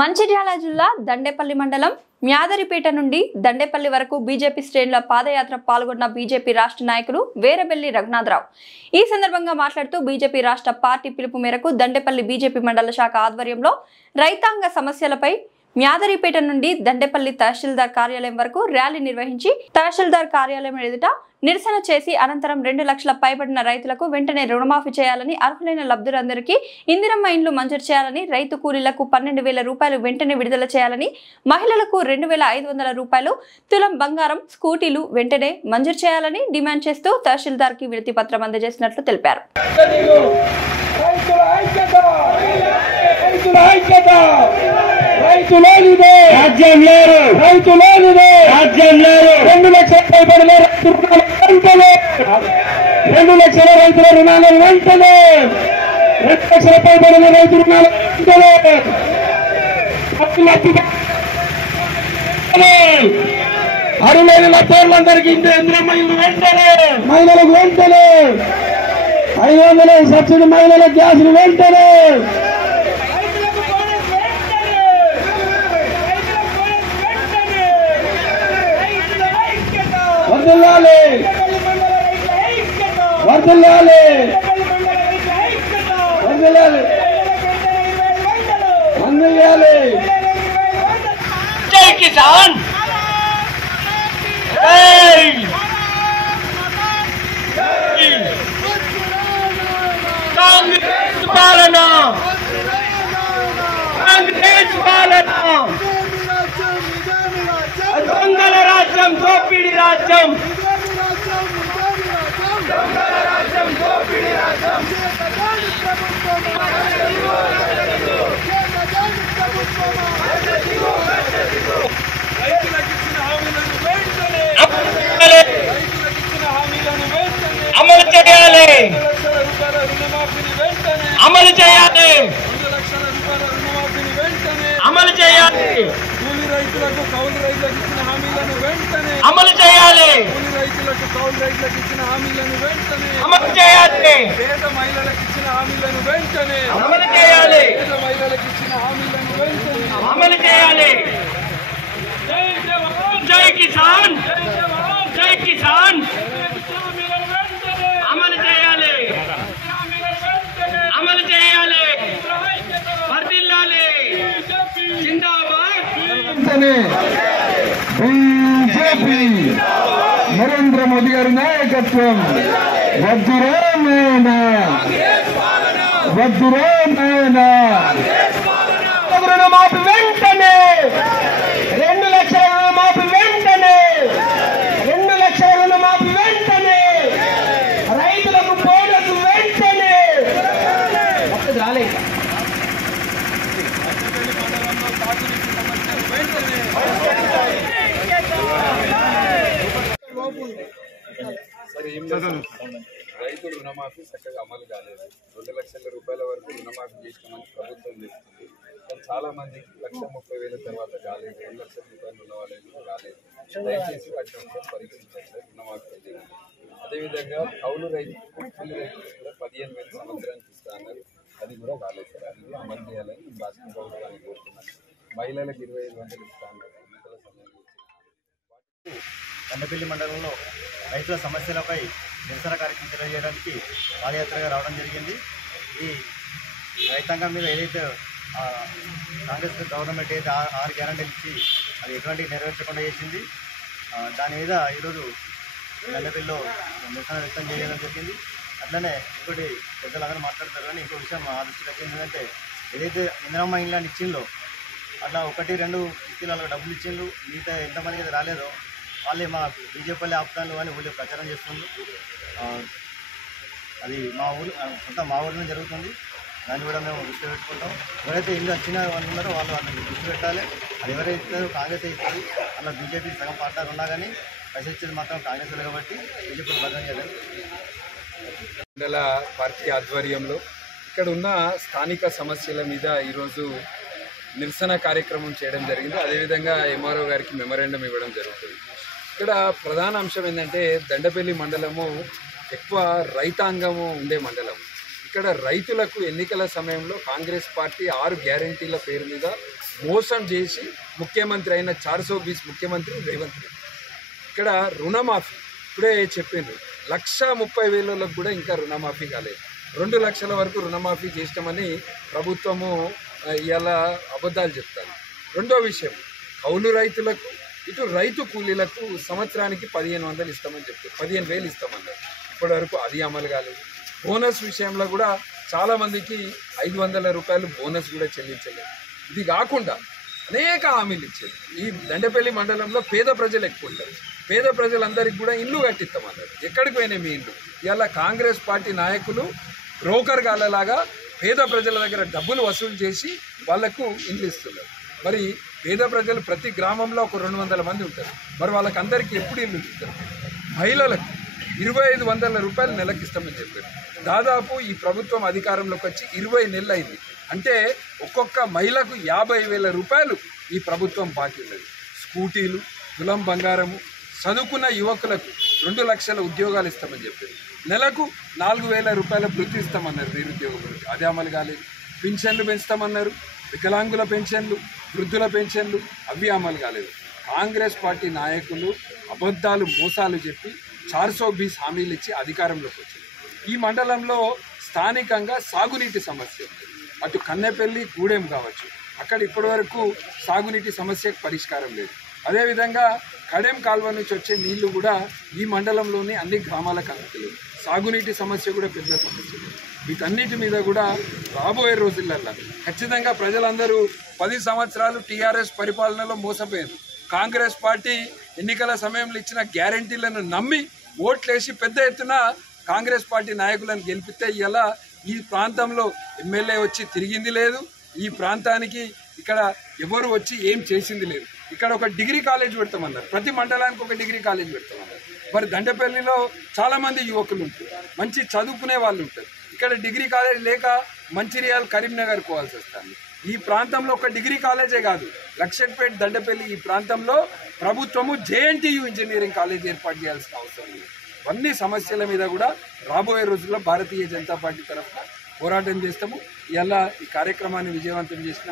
మంచిర్యాల జిల్లా దండేపల్లి మండలం మ్యాదరిపేట నుండి దండేపల్లి వరకు బీజేపీ శ్రేణుల పాదయాత్ర పాల్గొన్న బీజేపీ రాష్ట్ర నాయకులు వేరబెల్లి రఘునాథరావు ఈ సందర్భంగా మాట్లాడుతూ బీజేపీ రాష్ట్ర పార్టీ పిలుపు మేరకు దండేపల్లి బీజేపీ మండల శాఖ ఆధ్వర్యంలో రైతాంగ సమస్యలపై మ్యాదరిపేట నుండి దండేపల్లి తహసీల్దార్ కార్యాలయం వరకు ర్యాలీ నిర్వహించి తహసీల్దార్ కార్యాలయం ఎదుట నిరసన చేసి అనంతరం 2 లక్షల పైబడిన రైతులకు వెంటనే రుణమాఫీ చేయాలని, అర్హులైన లబ్ధిదారులందరికీ ఇందిరమ్మ ఇండ్లు మంజూరు చేయాలని, రైతు కూలీలకు 12,000 రూపాయలు వెంటనే విడుదల చేయాలని, మహిళలకు 2,500 రూపాయలు తులం బంగారం స్కూటీలు వెంటనే మంజూరు చేయాలని డిమాండ్ చేస్తూ తహసీల్దార్కి వినతి పత్రం అందజేసినట్లు తెలిపారు. రాజ్యం లేదు, రాజ్యం లేదు. 2 లక్షల పైబడిన 2 లక్షల రైతుల రుణాలను వెంటనే 2 లక్షల పైబడిన రైతు రుణాలు అరులైన లబ్ధిదారులందరికీ ఇందిరమ్మ ఇల్లు వెంటనే, మహిళలకు వెంటనే 500 సబ్సిడీ, మహిళల గ్యాసులు వెంటనే, వర్ధిల్లాలి వర్ధిల్లాలి వర్ధిల్లాలి వర్ధిల్లాలి. జై కిసాన్, కాంగ్రెస్ పాలన, కాంగ్రెస్ పాలన, దొంగల రాజ్యం, దోపిడి రాజ్యం, అమలు చేయాలి, అమలు చేయాలి, అమలు చేయాలి, కూలీ రైతులకు కౌలు రైతులకు ఇచ్చిన హామీలను వెంటనే అమలు చేయాలి, కూలీ రైతులకు కౌలు రైతులకు ఇచ్చిన హామీలను వెంటనే అమలు చేయాలి, పేద మహిళలకు ఇచ్చిన హామీలను వెంటనే అమలు చేయాలి, పేద మహిళలకు ఇచ్చిన హామీలను వెంటనే అమలు చేయాలి. జై జవాన్, జై కిసాన్, జై జవాన్, జై కిసాన్, హామీలను వెంటనే అమలు చేయాలి, హామీలను వెంటనే అమలు చేయాలి, ఐక్యత, వర్ధిల్లాలి, బీజేపీ జిందాబాద్. బీజేపీ నరేంద్ర మోదీ గారి నాయకత్వం వజ్రమేనా వజ్రమేనా. రుణమాఫీ వెంటనే, 2 లక్షల రుణమాఫీ వెంటనే, 2 లక్షల రుణమాఫీ వెంటనే, రైతులకు బోనస్ వెంటనే. రాలే రైతు రుణమాఫీ చక్కగా అమలు కాలేదు. 2 లక్షల రూపాయల వరకు రుణమాఫీ చేసినామని ప్రభుత్వం చేస్తుంది. చాలా మందికి 1,30,000 తర్వాత కాలేదు, 2 లక్షల రూపాయలు ఉన్న వాళ్ళకి కాలేదు. దయచేసి వాటిని ఒకసారి పరీక్షించాలి, రుణమాఫీ చేయాలి. అదేవిధంగా కౌలు రైతు కూలీ రైతులు కూడా 15,000 సంవత్సరానికి ఇస్తా అన్నారు, అది కూడా కాలేదు సార్. అది కూడా అమలు చేయాలని మేము రాష్ట్ర ప్రభుత్వాన్ని కోరుతున్నాను. మహిళలకు 2,500 ఇస్తా అన్నారు, ఎన్నికల సమయంలో దండపల్లి మండలంలో రైతుల సమస్యలపై నిరసన కార్యక్రమం తెలియజేయడానికి పాదయాత్రగా రావడం జరిగింది. ఈ రైతాంగం మీద ఏదైతే కాంగ్రెస్ గవర్నమెంట్ అయితే 6 గ్యారెంటీలు ఇచ్చి అది ఎటువంటి నెరవేర్చకుండా చేసింది, దాని మీద ఈరోజు దండపల్లిలో నిరసన వ్యక్తం చేయడం జరిగింది. అట్లనే ఇంకోటి పెద్దలందరూ మాట్లాడతారు, కానీ ఇంకో విషయం మా దృష్టికి వచ్చింది ఏంటంటే ఏదైతే ఇందిరమ్మ ఇండ్లని ఇచ్చిందో అట్లా 1-2 కిస్తీలలో డబ్బులు ఇచ్చిండ్రు, మిగతా ఎంతమందికి అయితే రాలేదో వాళ్ళే మా బీజేపీ ఆపుతాను అని వాళ్ళు ప్రచారం చేస్తున్నారు. అది మా ఊరిలో జరుగుతుంది. దాన్ని కూడా మేము దృష్టి పెట్టుకుంటాం. ఎవరైతే ఇల్లు వచ్చిన వాళ్ళు ఉన్నారో వాళ్ళని దృష్టి పెట్టాలి. అది ఎవరైతే కాంగ్రెస్ ఇస్తుంది అలా బీజేపీ సగం పార్టీ ఉన్నా కానీ ప్రశ్నించేది మాత్రం కాంగ్రెస్ కాబట్టి బీజేపీ బదనం చేయాలి. మండల పార్టీ ఆధ్వర్యంలో ఇక్కడ ఉన్న స్థానిక సమస్యల మీద ఈరోజు నిరసన కార్యక్రమం చేయడం జరిగింది. అదేవిధంగా ఎంఆర్ఓ గారికి మెమరాండం ఇవ్వడం జరుగుతుంది. ఇక్కడ ప్రధాన అంశం ఏంటంటే దండపల్లి మండలము ఎక్కువ రైతాంగము ఉండే మండలం. ఇక్కడ రైతులకు ఎన్నికల సమయంలో కాంగ్రెస్ పార్టీ 6 గ్యారెంటీల పేరు మీద మోసం చేసి ముఖ్యమంత్రి అయిన 420 ముఖ్యమంత్రి రేవంత్ రెడ్డి. ఇక్కడ రుణమాఫీ ఇప్పుడే చెప్పిండ్రు, 1,30,000 కూడా ఇంకా రుణమాఫీ కాలేదు. 2 లక్షల వరకు రుణమాఫీ చేస్తామని ప్రభుత్వము ఇలా అబద్ధాలు చెప్తారు. రెండో విషయం, కౌలు రైతులకు ఇటు రైతు కూలీలకు సంవత్సరానికి 1,500 ఇస్తామని చెప్పారు, 15,000 ఇస్తామన్నారు. ఇప్పటి వరకు అది అమలు కాలేదు. బోనస్ విషయంలో కూడా చాలామందికి 500 రూపాయలు బోనస్ కూడా చెల్లించలేదు. ఇది కాకుండా అనేక హామీలు ఇచ్చారు. ఈ దండేపల్లి మండలంలో పేద ప్రజలు ఎక్కువ ఉంటారు. పేద ప్రజలందరికీ కూడా ఇల్లు కట్టిస్తామన్నారు. ఎక్కడికి పోయినాయి మీ ఇల్లు? ఇలా కాంగ్రెస్ పార్టీ నాయకులు బ్రోకర్ గాళ్ళలాగా పేద ప్రజల దగ్గర డబ్బులు వసూలు చేసి వాళ్లకు ఇల్లు ఇస్తున్నారు. మరి పేద ప్రజలు ప్రతి గ్రామంలో ఒక 200 మంది ఉంటారు. మరి వాళ్ళకి అందరికీ ఎప్పుడు ఇల్లు ఇస్తారు? మహిళలకు 2,500 రూపాయలు నెలకు ఇస్తామని చెప్పారు. దాదాపు ఈ ప్రభుత్వం అధికారంలోకి వచ్చి 20 నెలలు అయింది. అంటే ఒక్కొక్క మహిళకు 50,000 రూపాయలు ఈ ప్రభుత్వం బాకీ ఉన్నది. స్కూటీలు, తులం బంగారము, చదువుకున్న యువకులకు 2 లక్షల ఉద్యోగాలు ఇస్తామని చెప్పారు. నెలకు 4,000 రూపాయల వృత్తి ఇస్తామన్నారు, నిరుద్యోగ వృత్తి. అది అమలు కాలేదు. పెన్షన్లు పెంచుతామన్నారు, వికలాంగుల పెన్షన్లు, వృద్ధుల పెన్షన్లు, అవి అమలు కాలేదు. కాంగ్రెస్ పార్టీ నాయకులు అబద్ధాలు మోసాలు చెప్పి 420 హామీలు ఇచ్చి అధికారంలోకి వచ్చింది. ఈ మండలంలో స్థానికంగా సాగునీటి సమస్య ఉంది. అటు కన్నెపల్లి, గూడెం కావచ్చు, అక్కడ ఇప్పటి వరకు సాగునీటి సమస్యకు పరిష్కారం లేదు. అదేవిధంగా కడెం కాల్వ నుంచి వచ్చే నీళ్లు కూడా ఈ మండలంలోని అన్ని గ్రామాలకు అందుతలేదు. సాగునీటి సమస్య కూడా పెద్ద సమస్య. వీటన్నిటి మీద కూడా రాబోయే రోజులలో ఖచ్చితంగా ప్రజలందరూ 10 సంవత్సరాలు టీఆర్ఎస్ పరిపాలనలో మోసపోయారు. కాంగ్రెస్ పార్టీ ఎన్నికల సమయంలో ఇచ్చిన గ్యారంటీలను నమ్మి ఓట్లేసి పెద్ద ఎత్తున కాంగ్రెస్ పార్టీ నాయకులను గెలిపితే ఇలా ఈ ప్రాంతంలో ఎమ్మెల్యే వచ్చి తిరిగింది లేదు. ఈ ప్రాంతానికి ఇక్కడ ఎవరు వచ్చి ఏం చేసింది లేదు. ఇక్కడ ఒక డిగ్రీ కాలేజ్ పెడతామన్నారు, ప్రతి మండలానికి ఒక డిగ్రీ కాలేజ్ పెడతామన్నారు. మరి దండపల్లిలో చాలామంది యువకులు ఉంటారు, మంచి చదువుకునే వాళ్ళు ఉంటారు. ఇక్కడ డిగ్రీ కాలేజ్ లేక మంచిర్యాల, కరీంనగర్ పోవాల్సి వస్తుంది. ఈ ప్రాంతంలో ఒక డిగ్రీ కాలేజే కాదు, లక్షపేట్, దండపల్లి ఈ ప్రాంతంలో ప్రభుత్వము జేఎన్టీయూ ఇంజనీరింగ్ కాలేజ్ ఏర్పాటు చేయాల్సిన అవసరం ఉంది. అన్ని సమస్యల మీద కూడా రాబోయే రోజుల్లో భారతీయ జనతా పార్టీ తరఫున పోరాటం చేస్తాము. ఇలా ఈ కార్యక్రమాన్ని విజయవంతం చేసిన